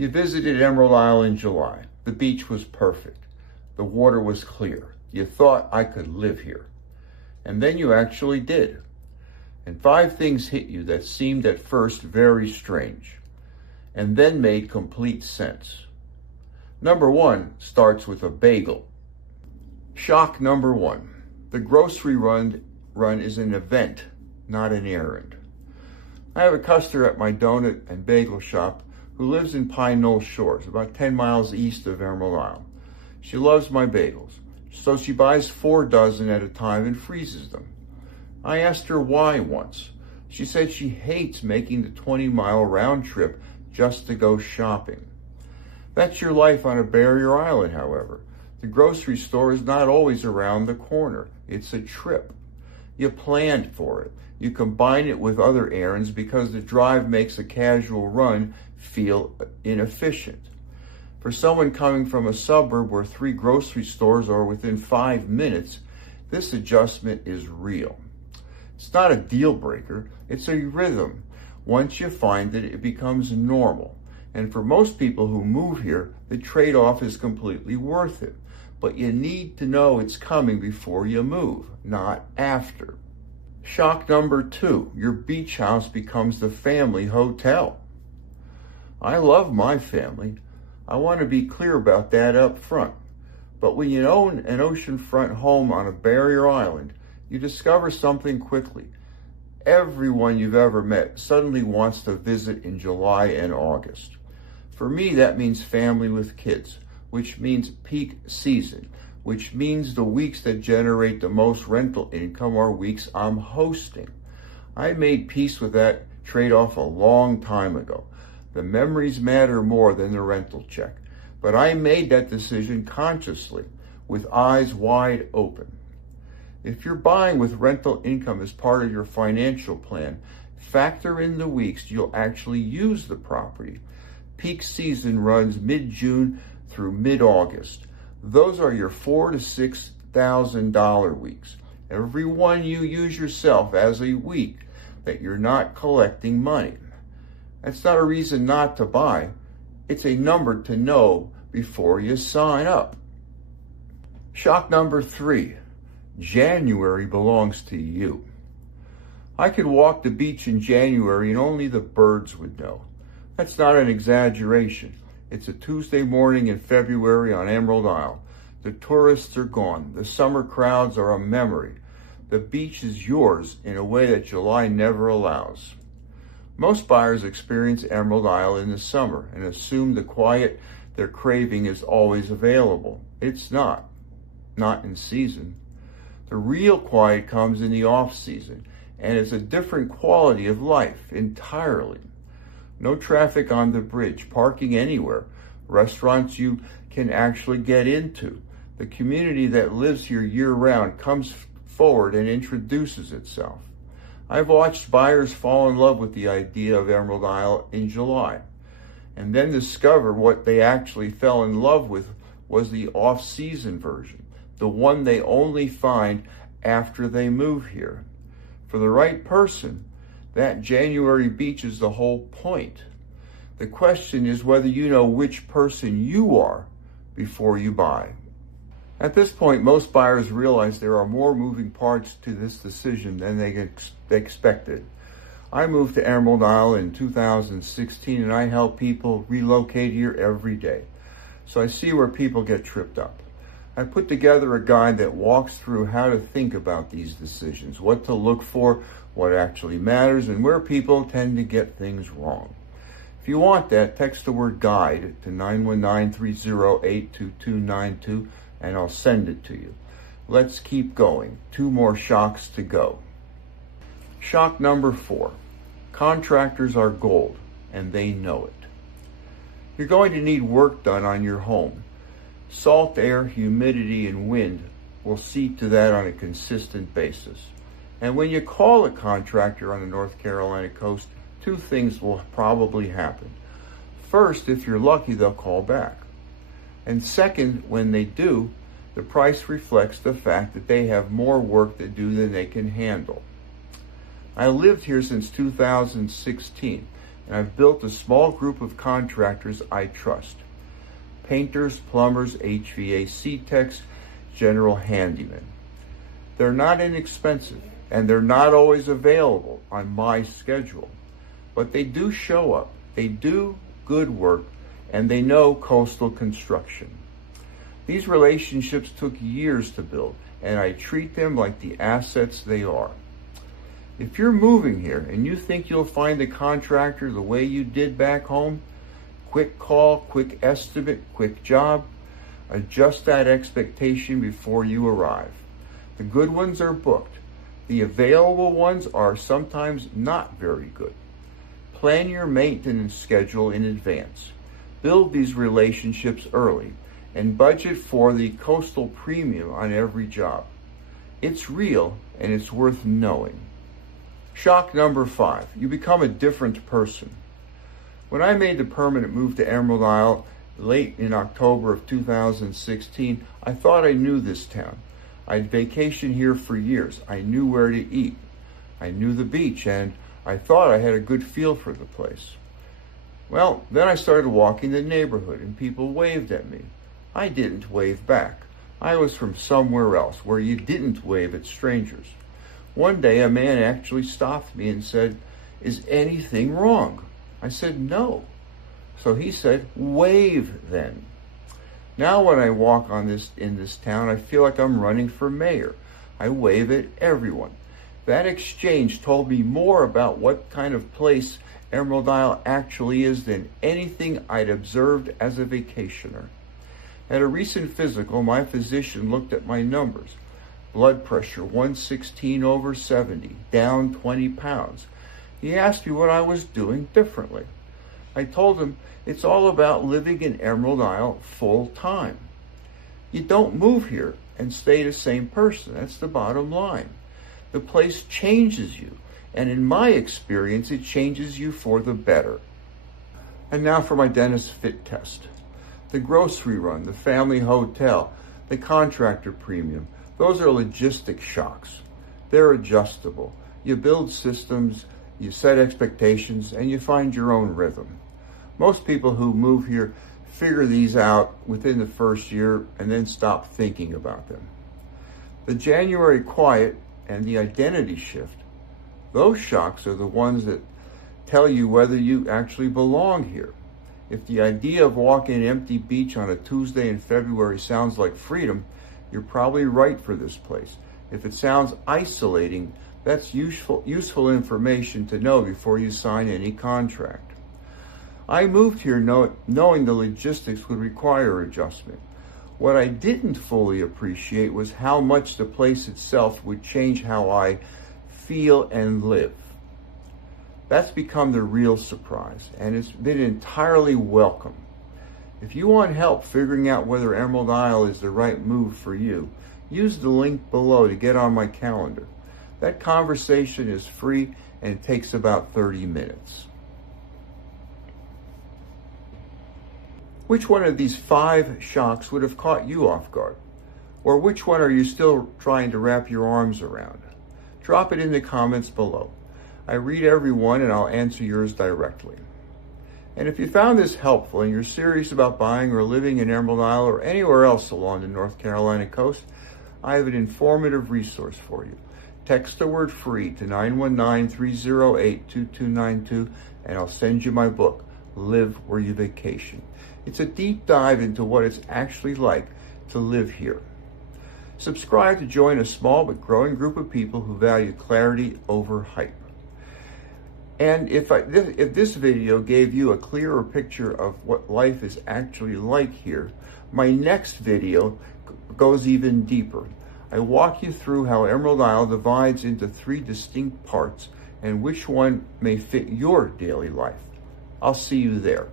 You visited Emerald Isle in July. The beach was perfect. The water was clear. You thought, I could live here. And then you actually did. And 5 things hit you that seemed at first very strange, and then made complete sense. Number 1 starts with a bagel. Shock number 1. The grocery run is an event, not an errand. I have a customer at my donut and bagel shop who lives in Pine Knoll Shores, about 10 miles east of Emerald Isle. She loves my bagels, so she buys 4 dozen at a time and freezes them. I asked her why once. She said she hates making the 20-mile round trip just to go shopping. That's your life on a barrier island, however. The grocery store is not always around the corner. It's a trip. You planned for it. You combine it with other errands because the drive makes a casual run feel inefficient. For someone coming from a suburb where 3 grocery stores are within 5 minutes, this adjustment is real. It's not a deal breaker, it's a rhythm. Once you find it, it becomes normal. And for most people who move here, the trade-off is completely worth it. But you need to know it's coming before you move, not after. Shock number 2, your beach house becomes the family hotel. I love my family. I want to be clear about that up front. But when you own an oceanfront home on a barrier island, you discover something quickly. Everyone you've ever met suddenly wants to visit in July and August. For me, that means family with kids, which means peak season, which means the weeks that generate the most rental income are weeks I'm hosting. I made peace with that trade-off a long time ago. The memories matter more than the rental check. But I made that decision consciously, with eyes wide open. If you're buying with rental income as part of your financial plan, factor in the weeks you'll actually use the property. Peak season runs mid-June through mid-August. Those are your $4,000 to $6,000 weeks. Every one you use yourself as a week that you're not collecting money. That's not a reason not to buy. It's a number to know before you sign up. Shock number 3. January belongs to you. I could walk the beach in January and only the birds would know. That's not an exaggeration. It's a Tuesday morning in February on Emerald Isle. The tourists are gone. The summer crowds are a memory. The beach is yours in a way that July never allows. Most buyers experience Emerald Isle in the summer and assume the quiet they're craving is always available. It's not in season. The real quiet comes in the off-season, and it's a different quality of life entirely. No traffic on the bridge, parking anywhere, restaurants you can actually get into. The community that lives here year-round comes forward and introduces itself. I've watched buyers fall in love with the idea of Emerald Isle in July, and then discover what they actually fell in love with was the off-season version, the one they only find after they move here. For the right person, that January beach is the whole point. The question is whether you know which person you are before you buy. At this point, most buyers realize there are more moving parts to this decision than they expected. I moved to Emerald Isle in 2016, and I help people relocate here every day. So I see where people get tripped up. I put together a guide that walks through how to think about these decisions, what to look for, what actually matters, and where people tend to get things wrong. If you want that, text the word GUIDE to 919-308-2292, and I'll send it to you. Let's keep going. 2 more shocks to go. Shock number 4. Contractors are gold, and they know it. You're going to need work done on your home. Salt air, humidity, and wind will see to that on a consistent basis. And when you call a contractor on the North Carolina coast, 2 things will probably happen. First, if you're lucky, they'll call back. And second, when they do, the price reflects the fact that they have more work to do than they can handle. I lived here since 2016, and I've built a small group of contractors I trust. Painters, plumbers, HVAC techs, general handymen. They're not inexpensive, and they're not always available on my schedule, but they do show up. They do good work, and they know coastal construction. These relationships took years to build, and I treat them like the assets they are. If you're moving here and you think you'll find the contractor the way you did back home, quick call, quick estimate, quick job, adjust that expectation before you arrive. The good ones are booked. The available ones are sometimes not very good. Plan your maintenance schedule in advance. Build these relationships early and budget for the coastal premium on every job. It's real and it's worth knowing. Shock number 5, you become a different person. When I made the permanent move to Emerald Isle late in October of 2016, I thought I knew this town. I'd vacationed here for years. I knew where to eat. I knew the beach, and I thought I had a good feel for the place. Well, then I started walking the neighborhood, and people waved at me. I didn't wave back. I was from somewhere else, where you didn't wave at strangers. One day, a man actually stopped me and said, "Is anything wrong?" I said, "No." So he said, "Wave then." Now when I walk in this town, I feel like I'm running for mayor. I wave at everyone. That exchange told me more about what kind of place Emerald Isle actually is than anything I'd observed as a vacationer. At a recent physical, my physician looked at my numbers. Blood pressure 116/70, down 20 pounds. He asked me what I was doing differently. I told him it's all about living in Emerald Isle full time. You don't move here and stay the same person. That's the bottom line. The place changes you, and in my experience, it changes you for the better. And now for my Denis Fit Test. The grocery run, the family hotel, the contractor premium, those are logistic shocks. They're adjustable. You build systems, you set expectations, and you find your own rhythm. Most people who move here figure these out within the first year and then stop thinking about them. The January quiet and the identity shift, those shocks are the ones that tell you whether you actually belong here. If the idea of walking an empty beach on a Tuesday in February sounds like freedom, you're probably right for this place. If it sounds isolating, that's useful information to know before you sign any contract. I moved here knowing the logistics would require adjustment. What I didn't fully appreciate was how much the place itself would change how I feel and live. That's become the real surprise, and it's been entirely welcome. If you want help figuring out whether Emerald Isle is the right move for you, use the link below to get on my calendar. That conversation is free and it takes about 30 minutes. Which one of these 5 shocks would have caught you off guard? Or which one are you still trying to wrap your arms around? Drop it in the comments below. I read every one and I'll answer yours directly. And if you found this helpful and you're serious about buying or living in Emerald Isle or anywhere else along the North Carolina coast, I have an informative resource for you. Text the word FREE to 919-308-2292 and I'll send you my book, Live Where You Vacation. It's a deep dive into what it's actually like to live here. Subscribe to join a small but growing group of people who value clarity over hype. And if this video gave you a clearer picture of what life is actually like here, my next video goes even deeper. I walk you through how Emerald Isle divides into 3 distinct parts and which one may fit your daily life. I'll see you there.